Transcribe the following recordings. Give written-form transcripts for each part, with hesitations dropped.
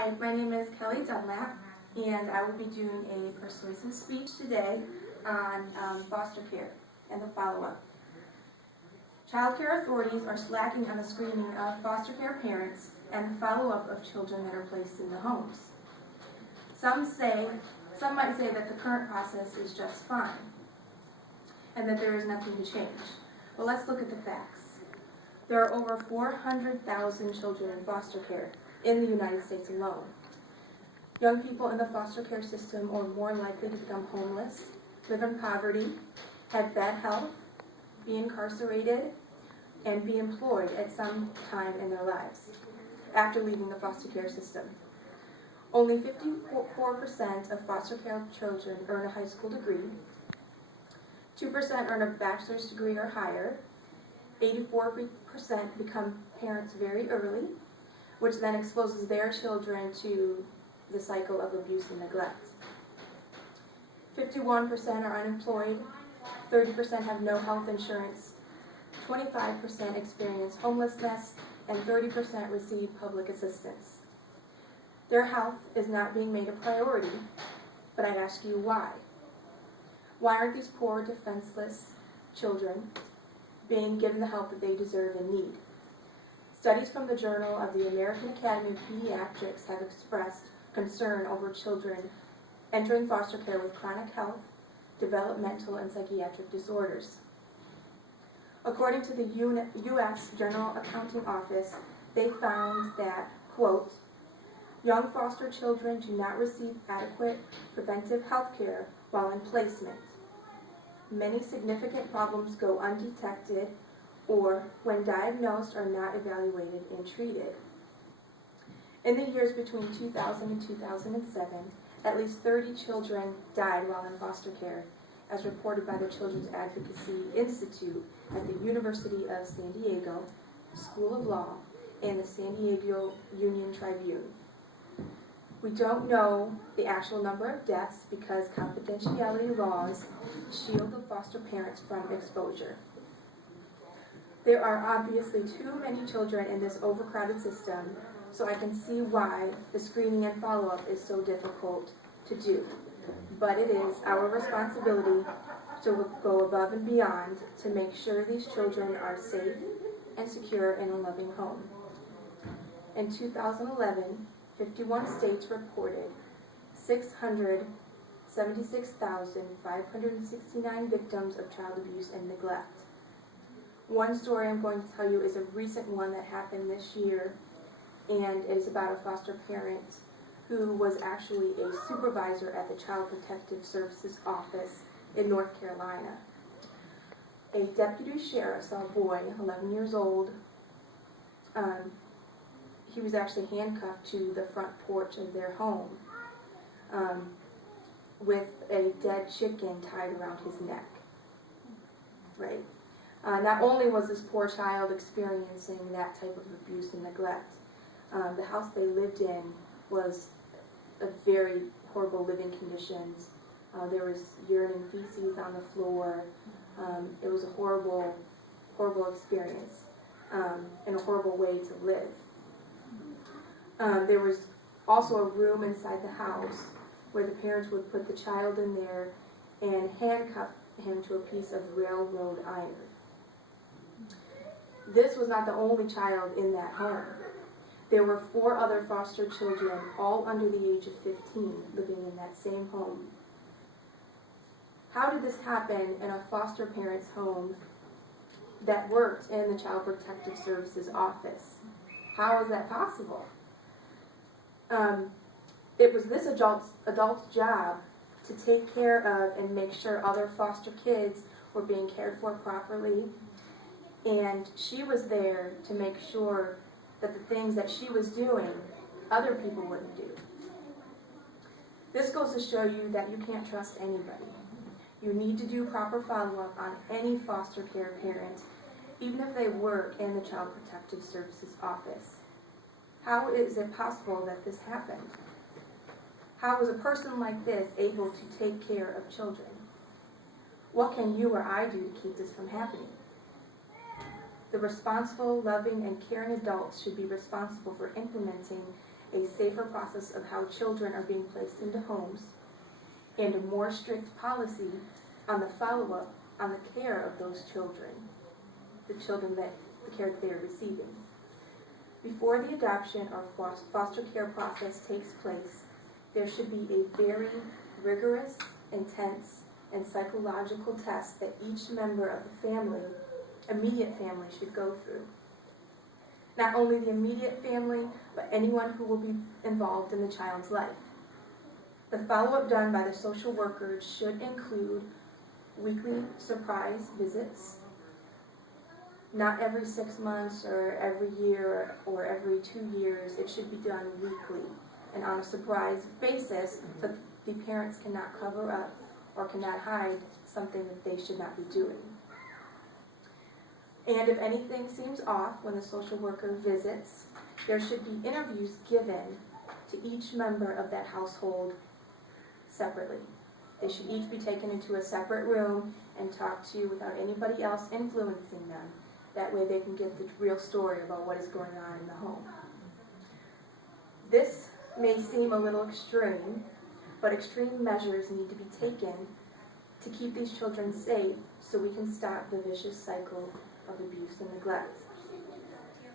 Hi, my name is Kelly Dunlap, and I will be doing a persuasive speech today on foster care and the follow-up. Child care authorities are slacking on the screening of foster care parents and the follow-up of children that are placed in the homes. Some might say that the current process is just fine and that there is nothing to change. Well, let's look at the facts. There are over 400,000 children in foster care in the United States alone. Young people in the foster care system are more likely to become homeless, live in poverty, have bad health, be incarcerated, and be employed at some time in their lives after leaving the foster care system. Only 54% of foster care children earn a high school degree, 2% earn a bachelor's degree or higher, 84% become parents very early, which then exposes their children to the cycle of abuse and neglect. 51% are unemployed, 30% have no health insurance, 25% experience homelessness, and 30% receive public assistance. Their health is not being made a priority, but I ask you why? Why aren't these poor, defenseless children being given the help that they deserve and need? Studies from the Journal of the American Academy of Pediatrics have expressed concern over children entering foster care with chronic health, developmental, and psychiatric disorders. According to the U.S. General Accounting Office, they found that, quote, young foster children do not receive adequate preventive health care while in placement. Many significant problems go undetected or, when diagnosed, are not evaluated and treated. In the years between 2000 and 2007, at least 30 children died while in foster care, as reported by the Children's Advocacy Institute at the University of San Diego School of Law and the San Diego Union Tribune. We don't know the actual number of deaths because confidentiality laws shield the foster parents from exposure. There are obviously too many children in this overcrowded system, so I can see why the screening and follow-up is so difficult to do. But it is our responsibility to go above and beyond to make sure these children are safe and secure in a loving home. In 2011, 51 states reported 676,569 victims of child abuse and neglect. One story I'm going to tell you is a recent one that happened this year, and it is about a foster parent who was actually a supervisor at the Child Protective Services office in North Carolina. A deputy sheriff saw a boy, 11 years old. He was actually handcuffed to the front porch of their home with a dead chicken tied around his neck. Right? Not only was this poor child experiencing that type of abuse and neglect, the house they lived in was a very horrible living conditions. There was urine and feces on the floor. It was a horrible, horrible experience and a horrible way to live. There was also a room inside the house where the parents would put the child in there and handcuff him to a piece of railroad iron. This was not the only child in that home. There were 4 other foster children, all under the age of 15, living in that same home. How did this happen in a foster parent's home that worked in the Child Protective Services office? How is that possible? It was this adult's job to take care of and make sure other foster kids were being cared for properly, and she was there to make sure that the things that she was doing, other people wouldn't do. This goes to show you that you can't trust anybody. You need to do proper follow-up on any foster care parent, even if they work in the Child Protective Services office. How is it possible that this happened? How was a person like this able to take care of children? What can you or I do to keep this from happening? The responsible, loving, and caring adults should be responsible for implementing a safer process of how children are being placed into homes, and a more strict policy on the follow-up on the care of those children, the care that they are receiving. Before the adoption or foster care process takes place, there should be a very rigorous, intense, and psychological test that each member of the family, immediate family, should go through. Not only the immediate family, but anyone who will be involved in the child's life. The follow-up done by the social workers should include weekly surprise visits, not every 6 months or every year or every 2 years. It should be done weekly and on a surprise basis, so the parents cannot cover up or cannot hide something that they should not be doing. And if anything seems off when the social worker visits, there should be interviews given to each member of that household separately. They should each be taken into a separate room and talked to without anybody else influencing them. That way they can get the real story about what is going on in the home. This may seem a little extreme, but extreme measures need to be taken to keep these children safe so we can stop the vicious cycle of abuse and neglect.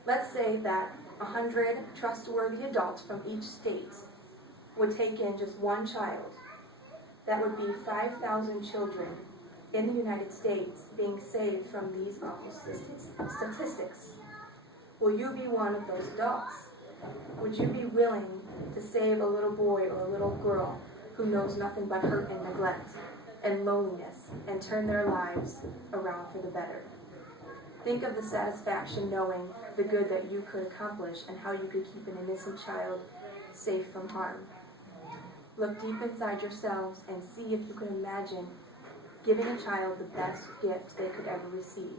Let's say that 100 trustworthy adults from each state would take in just one child. That would be 5,000 children in the United States being saved from these awful statistics. Will you be one of those adults? Would you be willing to save a little boy or a little girl who knows nothing but hurt and neglect and loneliness and turn their lives around for the better? Think of the satisfaction knowing the good that you could accomplish and how you could keep an innocent child safe from harm. Look deep inside yourselves and see if you can imagine giving a child the best gift they could ever receive.